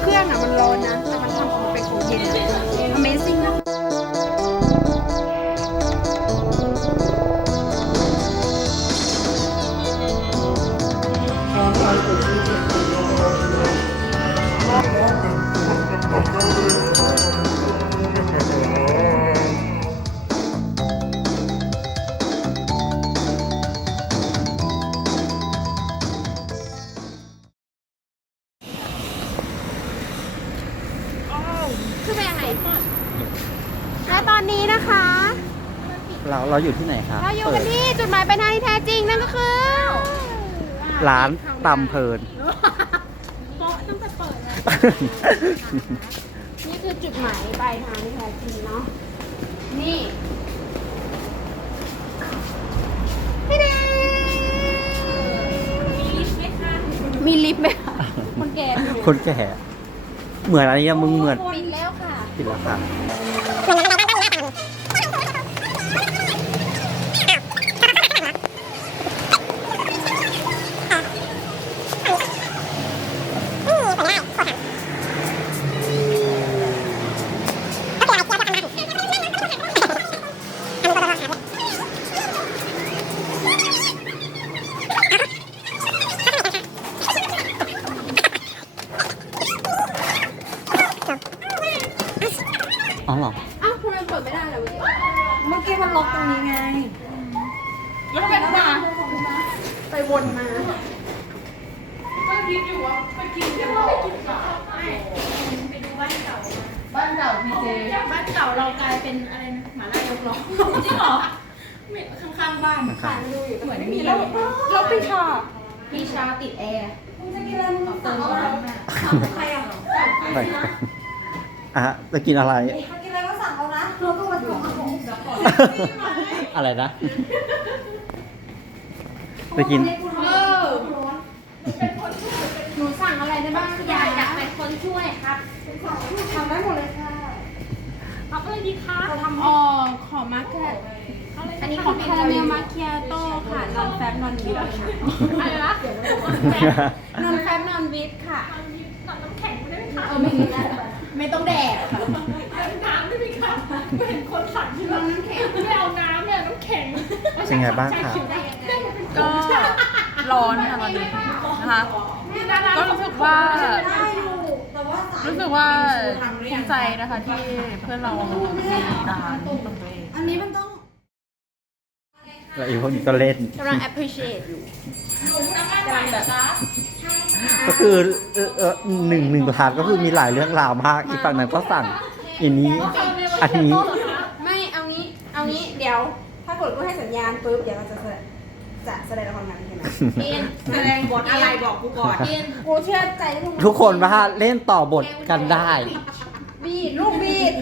เครื่องอะมันร้อนนะ แต่มันทำออกมาเป็นของเย็น และตอนนี้นะคะ เราเราอยู่ที่ไหนครับเราอยู่กันที่จุดหมายปลายทางที่แท้จริงนั่นก็คือร้านตำเพลินโป๊ะตั้งแต่เปิดเลยนี่คือจุดหมายปลายทางที่แท้จริงเนาะนี่พี่เดมีลิฟต์ไหมคะคนแก่ดูคนแก่ เหมือนอะไรอะมึงเหมือน ปิดแล้วค่ะ เก่าเรากลายเป็นอะไรนะหมาล่ายกล้อจริงเหรอไม่ข้างๆบ้านข้างเหมือนมีเราเราไปค่ะพี่ชาติดแอร์มึงจะกินอะไรมึงเติสั่มงเอาร้อนใครอะไปอะจะกินอะไรมากินอะไรก็สั่งเอานะเราก็มาถึงเอาของอะไรนะจะกิน เออหนูสั่งอะไรได้บ้างอยากอยากเป็นคนช่วยครับทำได้หมดเลยค่ะ เอาอะไรดีคะ เรา ทำอ๋อขอมาร์เก็ตอันนี้ของคาราเมลมาเคียโต้ค่ะนอนแฟบนอนวิทค่ะอะไรนะนอนแฟบนอนวิทค่ะตัดน้ำแข็งไม่ได้ไหมคะเออไม่มีแล้วไม่ต้องแดดค่ะน้ำได้ไหมคะไม่เห็นคนสั่งที่นอว่านน้ำแข็งไม่เอาน้ำเนี่ยน้ำแข็งเป็นไงบ้างคะก็ร้อนค่ะตอนนี้นะคะก็รู้สึกว่า รู้สึกว่าภูมิใจนะคะที่เพื่อนเรามีร้านของตัวเองอันนี้มันต้องแล้วอีกพวกนี้ก็เล่น กำลัง appreciate อยู่กำลังแบบก็คือเอ่อเออหนึ่งหนึ่งร้านก็คือมีหลายเรื่องราวมาก อีกฝั่งนั้นก็สั่งอันนี้ อันนี้ ไม่เอางี้ เอางี้เดี๋ยว ถ้ากดกูให้สัญญาณปุ๊บเดี๋ยวเราจะแสดง จะแสดงละครกันใช่ไหมเอ็นแสดงบทอะไรบอกกูก่อนเรียนกูเชื่อใจทุกทุกคนว่าเล่นต่อบทกันได้ บีดลูกบีด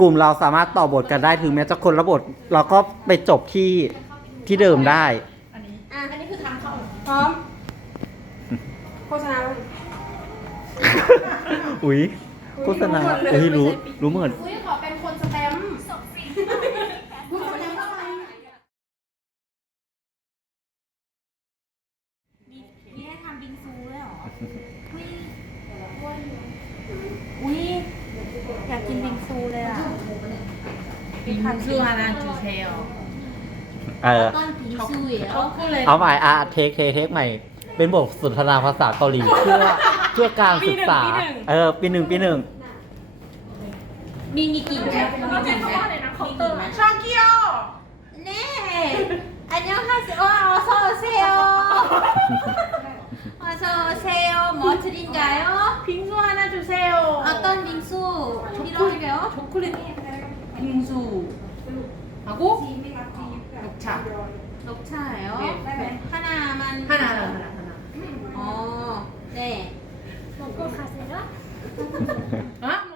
กลุ่มเราสามารถต่อบทกันได้ถึงแม้จะคนละบทเราก็ไปจบที่ที่เดิมได้ อะอันนี้คือทางเข้าพร้อมโฆษณาอุ๊ยโฆษณาอุ้ยรู้รู้เหมือน อุ้ยขอเป็นคนสแตมป์คุณสแตมป์อะไร นี่ทำบิงซูเลยเหรอ อุ้ยอยากกินบิงซูเลยอะ บิงซูฮานาจูเทล เออ ต้นผีซุย เขาพูดเลย เอาใหม่อ่ะเทคเทคเทคใหม่ เป็นบทสนทนาภาษาเกาหลี เพื่อเพื่อการศึกษา เออ ปีหนึ่งปีหนึ่ง มีมีกี่ไหมมีกี่ไหม ชองกิโอ เน่อันยองฮาเซโอออโซเซโอออโซเซโอหมอทรินกายโอ 빙수 하나 주세요. 어떤 빙수 필요하게요? 초콜릿 빙수 하고 녹차. 녹차예요? 네. 하나만 하나 하나 하나 하나. 어, 네. 어?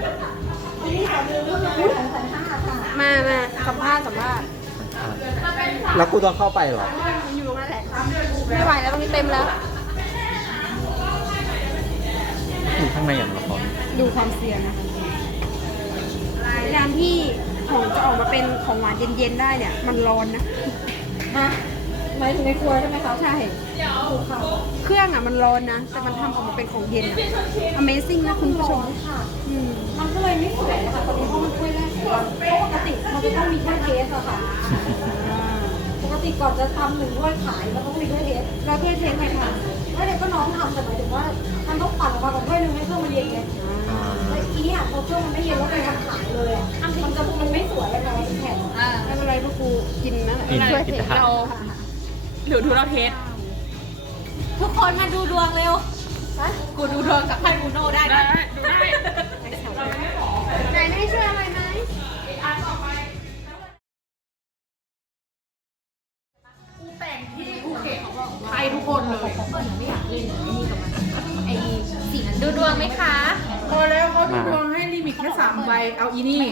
มามาสัมภาษณ์สัมภาษณ์แล้วกูต้องเข้าไปเหรอ อยู่ตรงนั้นแหละ ไม่ไหวแล้วตรงนี้เต็มแล้ว อยู่ข้างในอย่างละครดูความเสี่ยงนะคะการที่ของจะออกมาเป็นของหวานเย็นๆได้เนี่ย มันร้อนนะฮะหมายถึงในครัวใช่ไหมคะใช่เครื่องอะมันร้อนนะ แต่มันทำออกมาเป็นของเย็นอะ Amazing นะคุณผู้ชมค่ะ มันก็เลยไม่สวยนะคะตอนนี้เพราะมันถ้วยแรก ของเราเพราะปกติมันจะต้องมีถ้วยเทสอะค่ะปกติก่อนจะทำหนึ่งถ้วยขายมันต้องมีถ้วยเทสแล้วถ้วยเทสใครทำไม่ได้ก็น้องทำแต่หมายถึงว่ามันต้องปั่นออกมากับถ้วยหนึงให้เครื่องมันเย็นไงแล้วทีเนี้ยพอเครื่องมันไม่เย็นแล้วไปทำขายเลยอะมันจะมันไม่สวยเลยนะมันเป็นแผ่นอ่าไม่เป็นไรพวกกูกินนะกินช่วยกินเททานเราหรือดูเราเทสทุกคนมาดูดวงเร็วกูดูดวงกับไพ่บูโน่ได้ได้นะดูได้ ไหนไม่ช่วยอะไร ไหมไปทุกคนเลยดูดวงไหมคะ พอแล้วเขาดูดวงให้ลิมิตแค่สามใบ เอาอีนี่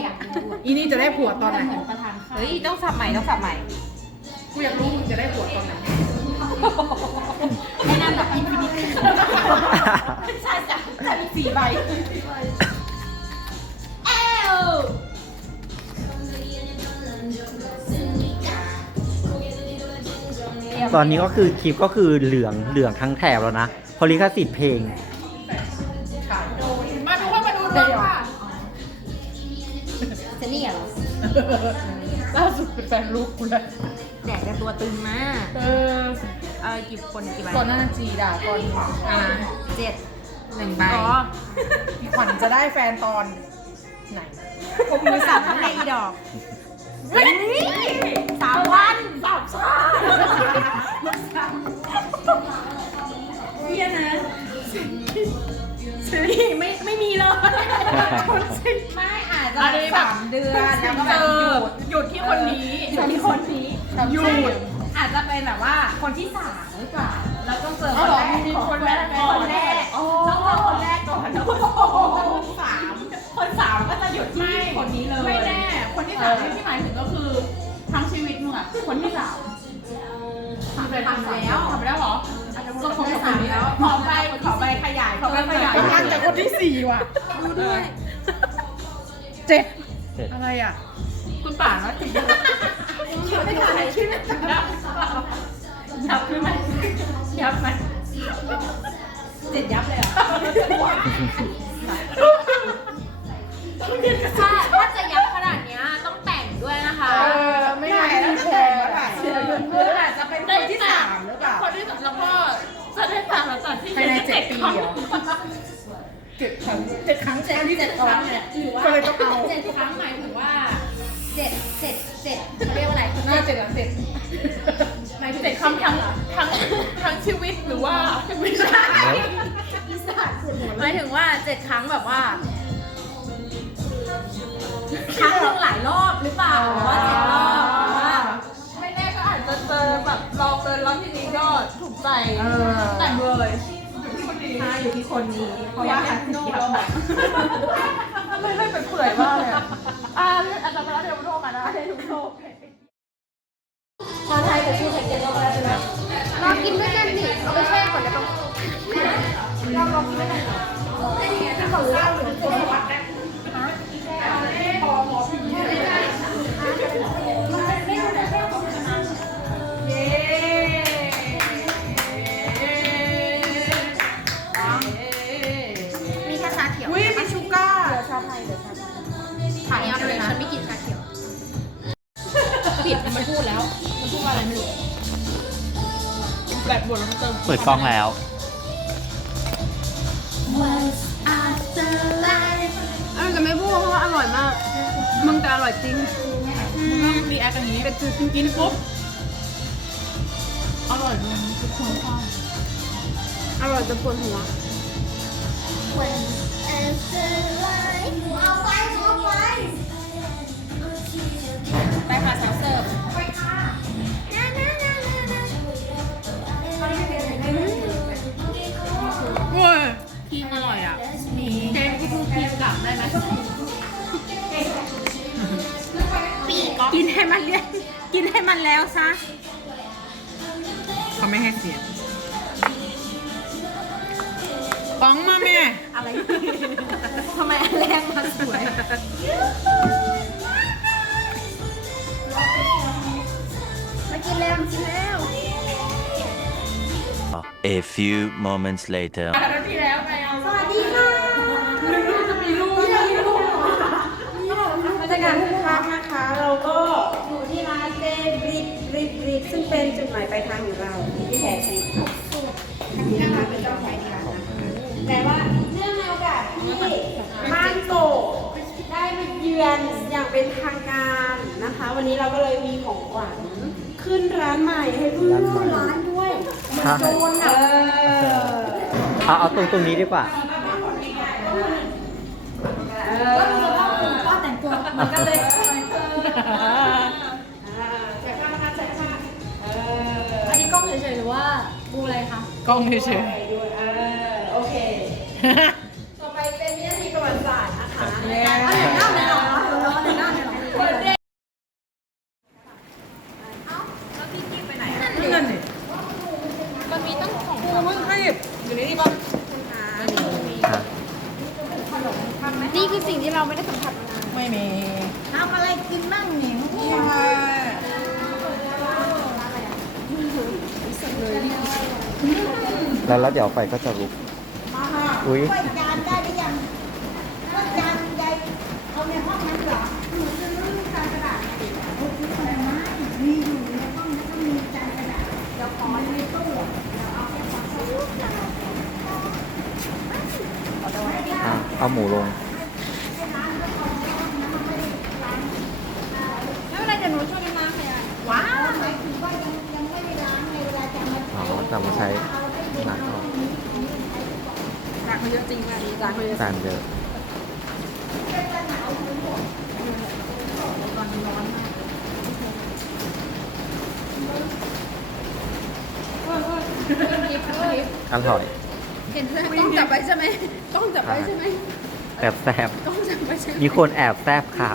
อีนี่จะได้ผัวตอนไหน เฮ้ย ต้องสับใหม่ ต้องสับใหม่ กูอยากรู้มึงจะได้ผัวตอนไหนไอ้นั่นแบบอินฟินิตี้ใช่จ้ะจะมีสี่ใบเอ้ ตอนนี้ก็คือคลิปก็คือเหลืองเหลืองทั้งแถบแล้วนะเพอลิขสิทธิ์เพลง มาทุกคนมาดูดวงค่ะเจนี่เหรอล่าสุดเป็นแฟนลูกกูแล้วแดดจะตัวตึงมากเออเออกี่คนกี่ใบก่อนหน้าจีด่าก่อนอ่าเจ็ดหนึ่งใบอ๋อขวัญจะได้แฟนตอนไหนผมมือสั่นในอีดอก สามวันสามชาเฮียนะสี่ไม่ไม่มีเลยคนสิไม่อาจจะอันนี้แบบสามเดือนแล้วก็เอแบบหอยุดหยุดที่คนนี้หยุดที่คนนี้หยุดอาจจะเป็นแบบว่าคนที่สามหรือเปล่าแล้วต้องเจออ๋คอนเหรอแรกมีคนแรกคนแรกอ๋อต้องเจอคนแรกก่อนแล้วคนสามคนสามก็จะหยุดที่คนนี้เลยไม่แน่คนที่สามที่หมายถึงก็คือ ทั้งชีวิตมึงอะคนที่สามทำไปทำแล้วทำไปแล้วเหรอก็คงสามแล้วขอไปขอไปขยายขอไปขยายกำลังจะคนที่สี่ว่ะดูด้วยเจ็ดเจ็ดอะไรอะ คุณป่านว่าจริงคิดไม่ทันคิดไม่ทันยับไหมยับไหมเจ็ดยับเลยเหรอถ้าถ้าจะยับขนาดเนี้ยต้องแต่งด้วยนะคะ ค่ะเพื่ออาจจะเป็นคนที่สามหรือเปล่า คนที่สามแล้วก็จะได้ตามแล้วตัดที่ภายในเจ็ดปีเหรอ เจ็ดครั้งเจ็ดครั้งเจ็ดที่เจ็ดครั้งเนี่ยก็เลยต้องเอาเจ็ดครั้งหมายถึงว่าเจ็ดเจ็ดเจ็ดเขาเรียกว่าอะไรหน้าเจ็ดหลังเจ็ดหมายถึงเจ็ดคำทั้งทั้งทั้งชีวิตหรือว่าไม่ใช่อีสานหมายถึงว่าเจ็ดครั้งแบบว่า ครั้งหนึ่งหลายรอบหรือเปล่าหรือว่าเจ็ดรอบ แบบลองเดินแล้วทีนี้ก็ถูกใจเออ แต่งเลยถ้าอยู่ที่คนนี้ เพราะว่าโน่เราแบบไม่ไม่เป็นเปื่อยมากเลยอะอ่าอาจารย์มาแล้วเดี๋ยวโทรมานะเดี๋ยวโทรชาไทยกับชื่อไข่เจียวก็ได้ใช่ไหมลองกินด้วยกันดิเอาไปแช่ก่อนได้ปะลองลองกินด้วยกันที่เขาเล่าอยู่ในตัววัดได้ ติมเปิดกล้องแล้วเออจะไม่พูดเพราะว่าอร่อยมาก มึงแต่อร่อยจริงมึงต้องรีแอคอย่างนี้เป็นกินกินปุ๊บ อร่อยเลยทุกคนชอบอร่อยจนปวดหัวไปค่ะสาวเสิร์ฟ ครีมอร่อยอะเจนกูพูดครีมกลับได้ไหมกินให้มันเลี้ยงกินให้มันแล้วซะเขาไม่ให้เสียงป้องมาแม่อะไรทำไมอันแรกมาสวยมากินแล้วมากินแล้ว A few moments later. สวัสดี มาเยือนอย่างเป็นทางการนะคะ วันนี้เราก็เลยมีของขวัญขึ้นร้านใหม่ให้เพื่อนร้านด้วยใช่โดนอะเอาเอาตรงตรงนี้ดีกว่าป้าแต่งตัวเหมือนกันเลยอันนี้กล้องเฉยๆหรือว่าบูอะไรคะกล้องเฉยเออโอเคต่อไปเป็นวินาทีประวัติศาสตร์นะคะในการ เอาหนึ่งหน้าเลยเหรอร้อนหนึ่งหน้าเลยเหรอ ๆนั่นนี่มันมีตั้งของกูมึงให้อยู่ในนี่ป่ะ นี่คือสิ่งที่เราไม่ได้สัมผัสมานาน ไม่มี ทำอะไรกินบ้างเนี่ย แล้วแล้วเดี๋ยวไฟก็จะลุกอุ้ยจานได้หรือยังว่าจานใหญ่เอาในห้องนั้นเหรอหนูซื้อจานกระดาษเนี่ยโอ้ยทำไมมีอยู่ในห้องนั้นก็มีจานกระดาษเดี๋ยวขอในตู้เดี๋ยวเอาไปฝากซื้ออะเอาหมูลง ไม่เป็นไรเดี๋ยวหนูช่วยกันล้างขยะ ว้าวหมายถึงว่ายังยังไม่ได้ล้างในเวลาจะมา อ๋อจะมาใช้ล้างออก ล้างเขาเยอะจริงว่ะนี่ล้างเขาเยอะ จานเยอะ อร่อย เห็นใช่ไหมต้องจับไว้ใช่ไหมต้องจับไว้ใช่ไหมแอบแซบต้องจับไว้ใช่ไหมมีคนแอบแซบค่ะ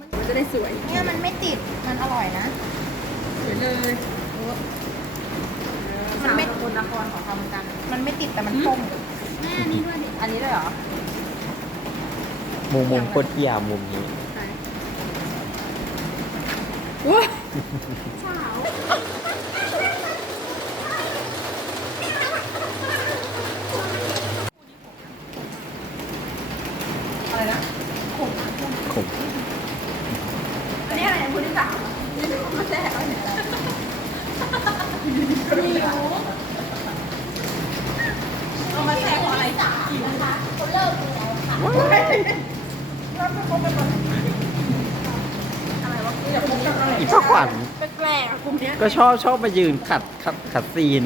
มันจะได้สวยเนี่ยมันไม่ติด มันอร่อยนะ สวยเลย มันไม่คนนครของทำกัน มันไม่ติดแต่มันคมแม่อันนี้ด้วยดิอันนี้ด้วยเหรอมุมมุมโคตรเที่ยมุมนี้ว้า ขม อันนี้อะไรคุณที่สามนี่มาแจกอะไรเนี่ยเอามาแจกของอะไรจ้า อีพ่อขวัญ แปลกอะกลุ่มเนี้ยก็ชอบชอบมายืนขัดขัดขัดซีน